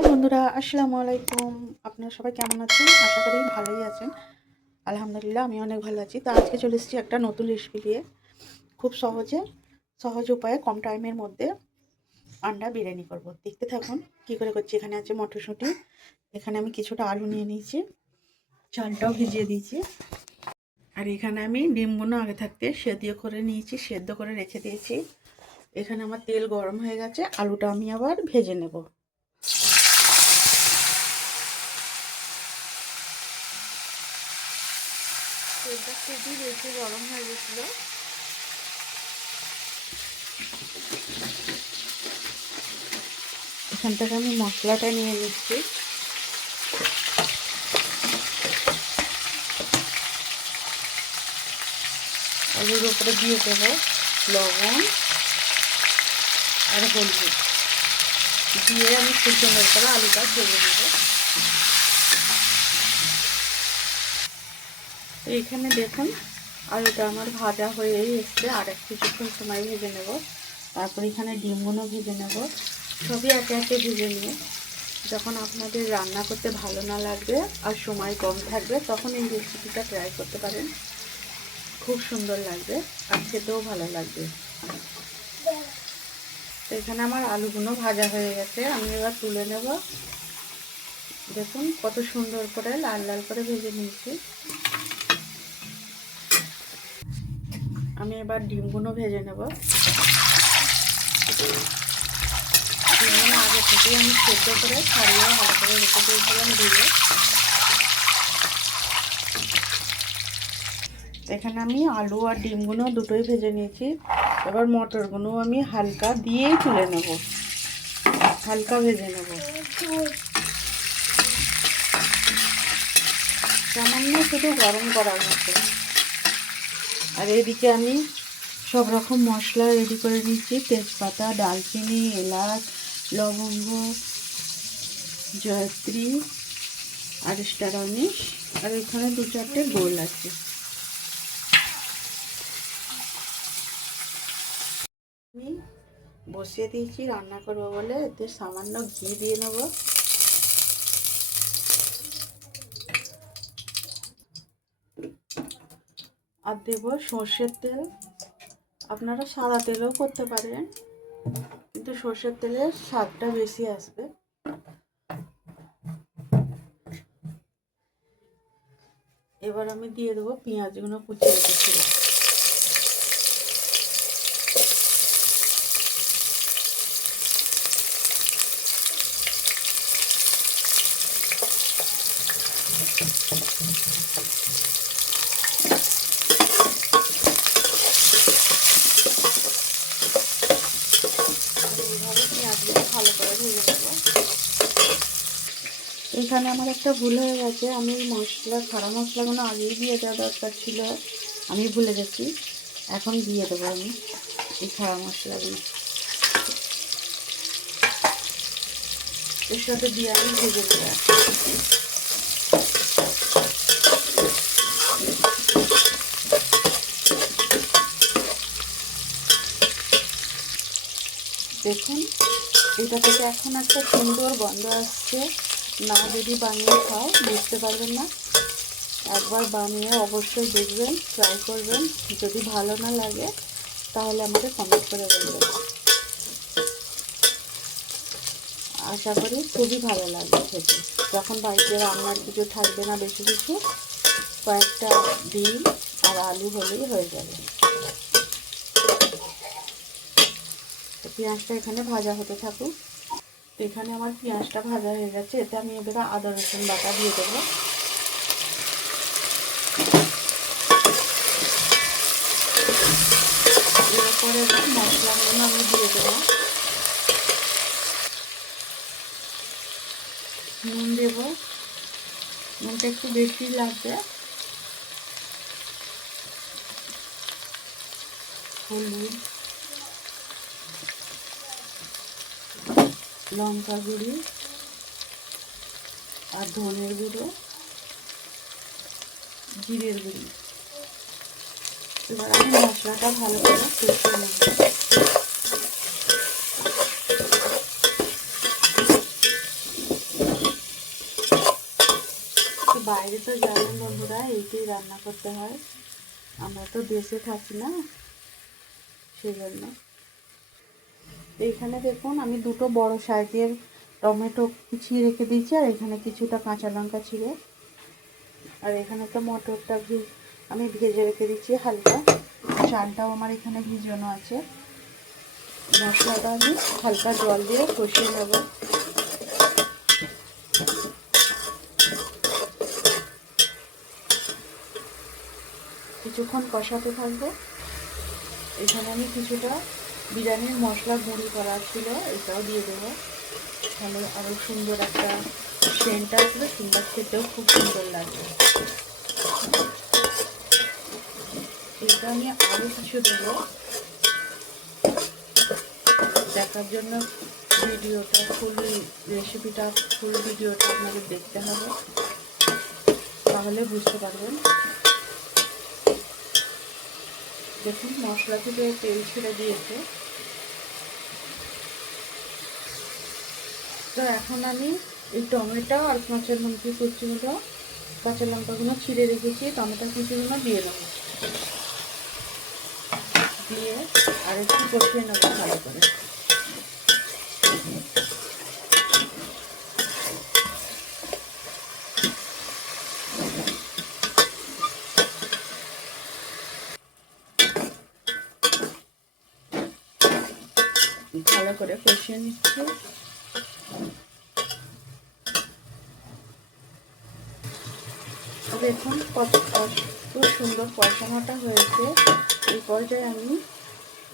High বন্ধুরা, আসসালামু আলাইকুম। আপনারা সবাই কেমন আছেন? আশা করি ভালোই আছেন। আলহামদুলিল্লাহ আমি অনেক ভালো আছি। তো আজকে চলে এসেছি একটা নতুন রেসিপি নিয়ে। খুব সহজ উপায়ে কম টাইমের মধ্যে আন্ডা বিরিয়ানি করব। দেখতে থাকুন কী করে করছি। এখানে আছে মটরশুঁটি, এখানে আমি কিছুটা আলু নিয়ে নিয়েছি, চালটাও ভিজিয়ে দিয়েছি, আর এখানে আমি ডিমগুলো আগে থাকতে সেদ্ধ করে রেখে দিয়েছি। এখানে আমার তেল গরম হয়ে গেছে, আলুটা আমি আবার ভেজে নেব। তেলটা খুবই বেশি গরম হয়ে গেছিলো। এখান থেকে আমি মশলাটা নিয়ে নিচ্ছি। আলুর উপরে দিয়ে দেবো লবণ আর হলুদ দিয়ে আমি খুব সুন্দর করে আলুটা ভেজে নেব। তো এখানে দেখুন আলুটা আমার ভাজা হয়েই এসছে, আর কিছুক্ষণ সময় ভেজে নেব। তারপর এখানে ডিমগুলো ভেজে নেব। সবই একে একে ভেজে নিয়ে যখন আপনাদের রান্না করতে ভালো না লাগবে আর সময় কম থাকবে, তখন এই রেসিপিটা ট্রাই করতে পারেন। খুব সুন্দর লাগবে আর খেতেও ভালো লাগবে। তো এখানে আমার আলুগুলো ভাজা হয়ে গেছে, আমি এবার তুলে নেব। দেখুন কত সুন্দর করে লাল লাল করে ভেজে নিয়েছি। আমি এবার ডিমগুলো ভেজে নেব। ডিমগুলো আগে থেকে আমি সেদ্ধ করে ছাড়িয়ে ভালো করে রেখে দিয়েছিলাম দিয়ে। এখানে আমি আলু আর ডিমগুলো দুটোই ভেজে নিয়েছি। এবার মটরগুলো আমি হালকা দিয়েই তুলে নেব, হালকা ভেজে নেব, সামান্য শুধু গরম করার মতো। আর এদিকে আমি সব রকম মশলা রেডি করে নিচ্ছি। তেজপাতা, দারচিনি, এলাচ, লবঙ্গ, জয়ত্রী আর স্টার আনিস, আর এখানে 2-4টে গোল আছে। আমি বসিয়ে দিয়েছি রান্না করবো বলে, এতে সামান্য ঘি দিয়ে নেব। আর দেব সর্ষের তেল। আপনারা সাদা তেলও করতে পারেন, কিন্তু সর্ষের তেলের স্বাদটা বেশি আসবে। এবার আমি দিয়ে দেবো পেঁয়াজগুলো কুচিয়ে রেখেছিলাম। এইভাবে পেঁয়াজগুলো ভালো করে ভেজে নেব। এখানে আমার একটা ভুল হয়ে গেছে, আমি খাড়া মশলাগুলো আগেই দিয়ে দেওয়া দরকার ছিল, আমি ভুলে গেছি। এখন দিয়ে দেবো আমি এই খাড়া মশলাগুলো, এর সাথে দিয়ে আমি ভেজে দেবো। দেখুন এটা থেকে এখন একটা সুন্দর গন্ধ আসছে। না যদি বানিয়ে খাও বুঝতে পারবেন না। একবার বানিয়ে অবশ্যই দেখবেন, ট্রাই করবেন। যদি ভালো না লাগে তাহলে আমাকে কমেন্ট করে বলবেন। আশা করি খুবই ভালো লাগবে খেতে। যখন বাড়িতে রান্নার কিছু থাকবে না, বেশি কিছু, কয়েকটা ডিম আর আলু হলেই হয়ে যাবে। তো পেঁয়াজটা এখানে ভাজা হতে থাকুক। তো এখানে আমার পেঁয়াজটা ভাজা হয়ে গেছে, এতে আমি এবারে আদা রসুন বাটা দিয়ে দেবো। এরপরে এবার মশলাগুলো আমি দিয়ে দেবো। নুন দেব, নুনটা একটু বেশি লাগবে। হলুদ, লঙ্কা গুঁড়ি আর ধনের গুঁড়ো, জিরের গুঁড়ি। এবার আমি মশলাটা ভালো করে কষিয়ে নেব। বাইরে তো জানেন বন্ধুরা এইটাই রান্না করতে হয়, আমরা তো দেশে থাকি না, সেই জন্য। এইখানে দেখুন আমি দুটো বড় সাইজের টমেটো ছিঁড়ে রেখে দিয়েছি, আর এখানে কিছুটা কাঁচা লঙ্কা ছিঁড়ে, আর এখানে তো মটরটা আমি ভেজে রেখে দিচ্ছি হালকা, চালটাও আমার এখানে ভিজানো আছে। মশলাটা আমি হালকা জল দিয়ে কষিয়ে নেব। কিছুক্ষণ কষাতে থাকবো। এখানে আমি কিছুটা বিরিয়ানির মশলা গুঁড়ি করা ছিল, এটাও দিয়ে দেবো, তাহলে আরও সুন্দর একটা সেন্ট আসবে, সুন্দর খেতেও খুব সুন্দর লাগবে। এটা আমি আরও কিছু দেবো, দেখার জন্য ভিডিওটা ফুল রেসিপিটা ফুল ভিডিওটা আপনাদের দেখতে হবে, তাহলে বুঝতে পারবেন। দেখুন মশলা থেকে তেল ছেড়ে দিয়েছে। তো এখন আমি এই টমেটো আর কাঁচা লঙ্কা কুচিগুলো, কাঁচা লঙ্কাগুলো ছিঁড়ে রেখেছি, টমেটো কুচিগুলো দিয়ে দেবো, দিয়ে আর একটু কষিয়ে নেবো ভালো করে। ভালো করে কষিয়ে নিচ্ছি। দেখুন কত সুন্দর কষানোটা হয়েছে। এই পর্যায়ে আমি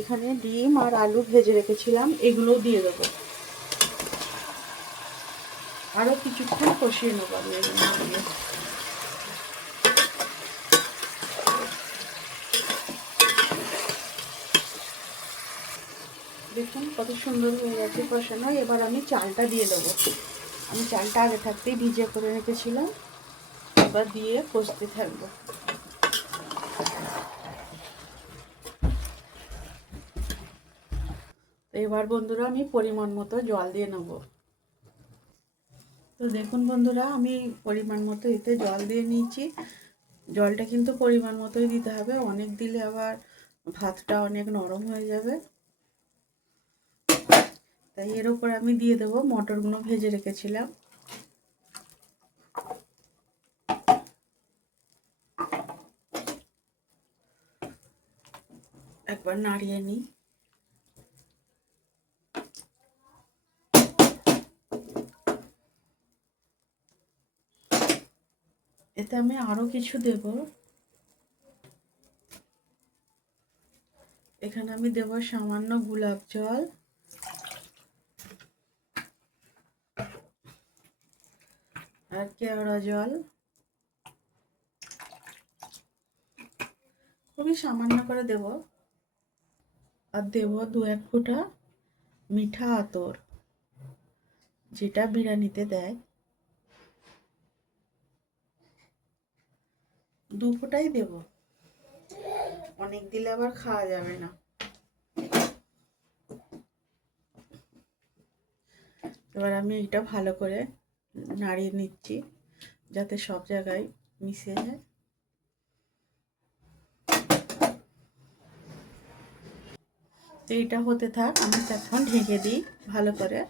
এখানে ডিম আর আলু ভেজে রেখেছিলাম, এগুলোও দিয়ে দেবো। আরও কিছুক্ষণ কষিয়ে নেবো আমি এগুলো দিয়ে। দেখুন কত সুন্দর হয়ে গেছে কষানো। এবার আমি চালটা দিয়ে দেবো। আমি চালটা আগে থাকতেই ভিজে করে রেখেছিলাম, এবার দিয়ে কষতে থাকবো। এবার বন্ধুরা আমি পরিমাণ মতো জল দিয়ে নেব। তো দেখুন বন্ধুরা আমি পরিমাণ মতো এতে জল দিয়ে নিয়েছি। জলটা কিন্তু পরিমাণ মতোই দিতে হবে, অনেক দিলে আবার ভাতটা অনেক নরম হয়ে যাবে। তাই এর উপর আমি দিয়ে দেবো মটরগুলো ভেজে রেখেছিলাম। একবার নাড়িয়ে নিই। এতে আমি আরো কিছু দেব। এখানে আমি দেব সামান্য গোলাপ জল, আর কেওড়া জল, খুবই সামান্য করে দেব। আর দেব 2-1 ফোঁটা মিঠা আতর, যেটা বিরিয়ানিতে দেয়। 2 ফোঁটাই দেব, অনেক দিলে আবার খাওয়া যাবে না। এবার আমি এটা ভালো করে নাড়িয়ে নিচ্ছি, যাতে সব জায়গায় মিশে যায়। তো এটা হতে থাক, আমি এখন ঢেকে দিই ভালো করে,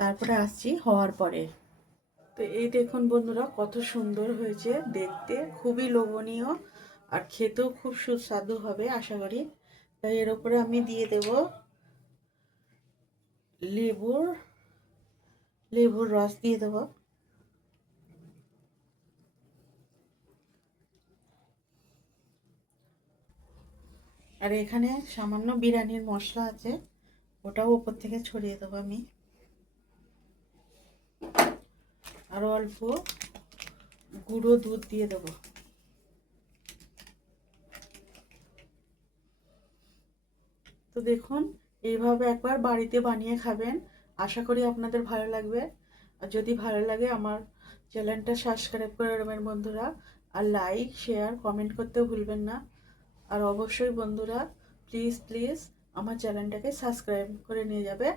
তারপরে আসছি হওয়ার পরে। তো এই দেখুন বন্ধুরা কত সুন্দর হয়েছে দেখতে, খুবই লোভনীয় আর খেতেও খুব সুস্বাদু হবে আশা করি। তাই এর উপরে আমি দিয়ে দেব লেবুর রস দিয়ে দেব। আর এখানে সামান্য বিরিয়ানির মশলা আছে, ওটাও উপর থেকে ছড়িয়ে দেবো আমি। আরো অল্প গুঁড়ো দুধ দিয়ে দেবো। তো দেখুন এইভাবে একবার বাড়িতে বানিয়ে খাবেন, আশা করি আপনাদের ভালো লাগবে। আর যদি ভালো লাগে আমার চ্যানেলটা সাবস্ক্রাইব করে দেবেন বন্ধুরা, আর লাইক শেয়ার কমেন্ট করতেও ভুলবেন না। আর অবশ্যই বন্ধুরা প্লিজ আমার চ্যানেলটাকে সাবস্ক্রাইব করে নিয়ে যাবে,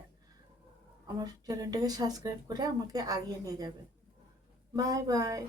আমার চ্যানেলটাকে সাবস্ক্রাইব করে আমাকে আগিয়ে নিয়ে যাবে। Bye bye.